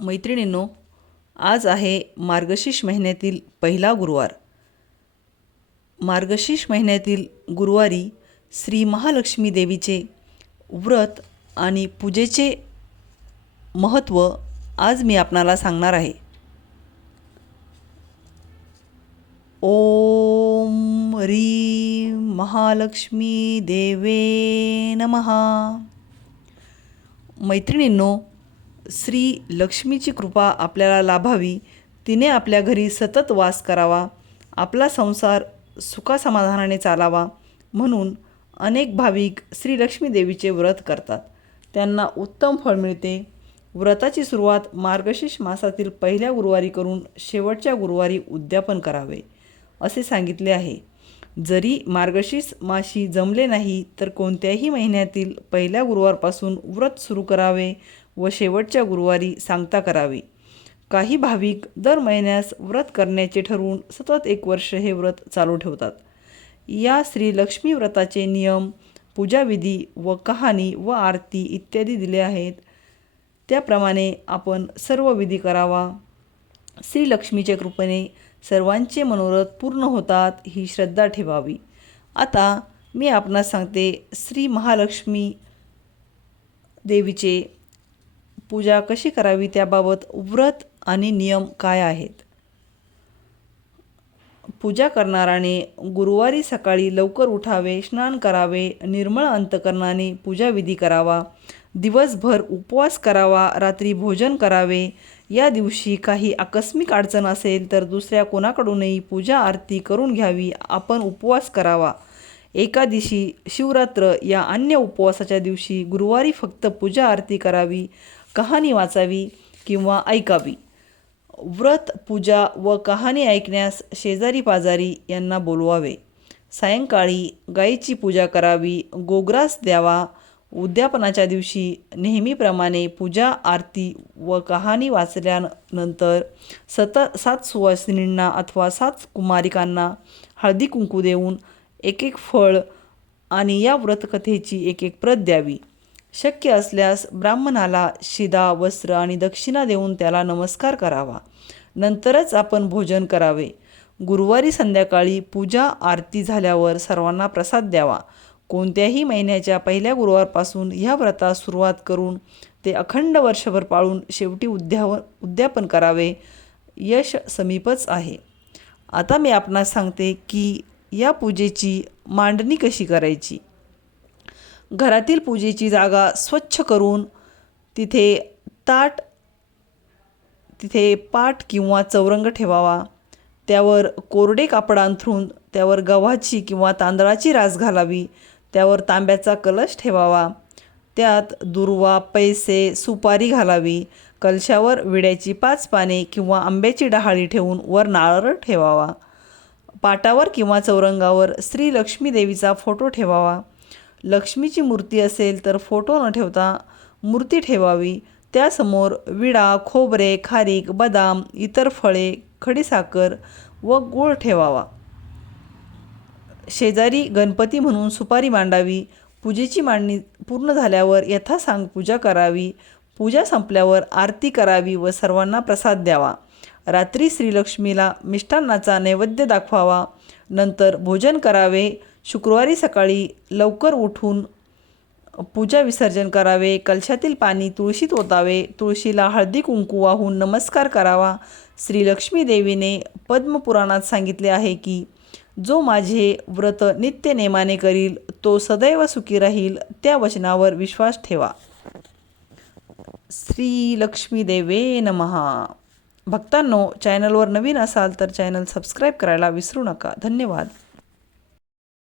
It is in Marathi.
मैत्रिणींनो आज आहे मार्गशीर्ष महिन्यातील पहिला गुरुवार. मार्गशीर्ष महिन्यातील गुरुवारी श्री महालक्ष्मी देवीचे व्रत आणि पूजेचे महत्त्व आज मी आपणाला सांगणार आहे. ओम री महालक्ष्मी देवे नमहा मैत्रिणींनो श्री लक्ष्मीची कृपा आपल्याला लाभावी. तिने आपल्या घरी सतत वास करावा. आपला संसार सुखासमाधानाने चालावा म्हणून अनेक भाविक श्रीलक्ष्मी देवीचे व्रत करतात. त्यांना उत्तम फळ मिळते. व्रताची सुरुवात मार्गशीर्ष मासातील पहिल्या गुरुवारी करून शेवटच्या गुरुवारी उद्यापन करावे असे सांगितले आहे. जरी मार्गशीर्ष माशी जमले नाही तर कोणत्याही महिन्यातील पहिल्या गुरुवारपासून व्रत सुरू करावे. व शेवटच्या गुरुवारी सांगता करावी. काही भाविक दर महिन्यास व्रत करण्याचे ठरवून सतत एक वर्ष हे व्रत चालू ठेवतात. या श्री लक्ष्मी व्रताचे नियम पूजाविधी व कहाणी व आरती इत्यादी दिले आहेत. त्याप्रमाणे आपण सर्व विधी करावा. श्री लक्ष्मीच्या कृपेने सर्वांचे मनोरथ पूर्ण होतात ही श्रद्धा ठेवावी. आता मी आपणास सांगते श्री महालक्ष्मी देवीचे पूजा कशी करावी त्याबाबत व्रत आणि नियम काय आहेत? पूजा करणाराने गुरुवारी सकाळी लवकर उठावे स्नान करावे निर्मळ अंतकरणाने पूजाविधी करावा दिवसभर उपवास करावा रात्री भोजन करावे या दिवशी काही आकस्मिक अडचण असेल तर दुसऱ्या कोणाकडूनही पूजा आरती करून घ्यावी आपण उपवास करावा. एकादशी शिवरात्र या अन्य उपवासाच्या दिवशी गुरुवारी फक्त पूजा आरती करावी कहाणी वाचावी किंवा ऐकावी. व्रत पूजा व कहाणी ऐकण्यास शेजारी पाजारी यांना बोलवावे. सायंकाळी गायीची पूजा करावी गोग्रास द्यावा. उद्यापनाच्या दिवशी नेहमीप्रमाणे पूजा आरती व कहाणी वाचल्यानंतर सत सात सुवासिनींना अथवा सात कुमारिकांना हळदी कुंकू देऊन एक एक फळ आणि या व्रतकथेची एक एक प्रत द्यावी. शक्य असल्यास ब्राह्मणाला शिदा वस्त्र आणि दक्षिणा देऊन त्याला नमस्कार करावा. नंतरच आपण भोजन करावे. गुरुवारी संध्याकाळी पूजा आरती झाल्यावर सर्वांना प्रसाद द्यावा. कोणत्याही महिन्याच्या पहिल्या गुरुवारपासून ह्या व्रतास सुरुवात करून ते अखंड वर्षभर पाळून शेवटी उद्याव उद्यापन करावे यश समीपच आहे. आता मी आपणास सांगते की या पूजेची मांडणी कशी करायची? घरातील पूजेची जागा स्वच्छ करून तिथे ताट तिथे पाट किंवा चौरंग ठेवावा. त्यावर कोरडे कापड अंथरून त्यावर गव्हाची किंवा तांदळाची रास घालावी. त्यावर तांब्याचा कलश ठेवावा. त्यात दुर्वा पैसे सुपारी घालावी. कलशावर विड्याची पाच पाने किंवा आंब्याची डहाळी ठेवून वर नारळ ठेवावा. पाटावर किंवा चौरंगावर श्री लक्ष्मी देवीचा फोटो ठेवावा. लक्ष्मीची मूर्ती असेल तर फोटो न ठेवता मूर्ती ठेवावी. त्यासमोर विडा खोबरे खारीक बदाम इतर फळे खडीसाखर व गूळ ठेवावा. शेजारी गणपती म्हणून सुपारी मांडावी. पूजेची मांडणी पूर्ण झाल्यावर यथासांग पूजा करावी. पूजा संपल्यावर आरती करावी व सर्वांना प्रसाद द्यावा. रात्री श्रीलक्ष्मीला मिष्टान्नाचा नैवेद्य दाखवावा. नंतर भोजन करावे. शुक्रवारी सकाळी लवकर उठून पूजा विसर्जन करावे कलशातील पाणी तुळशीत ओतावे तुळशीला हळदी कुंकू वाहून नमस्कार करावा. श्री लक्ष्मी देवीने पद्मपुराणात सांगितले आहे की जो माझे व्रत नित्य नेमाने करील तो सदैव सुखी राहील त्या वचनावर विश्वास ठेवा. श्री लक्ष्मी देवे नमहा भक्तांनो चॅनलवर नवीन असाल तर चॅनल सबस्क्राईब करायला विसरू नका. धन्यवाद.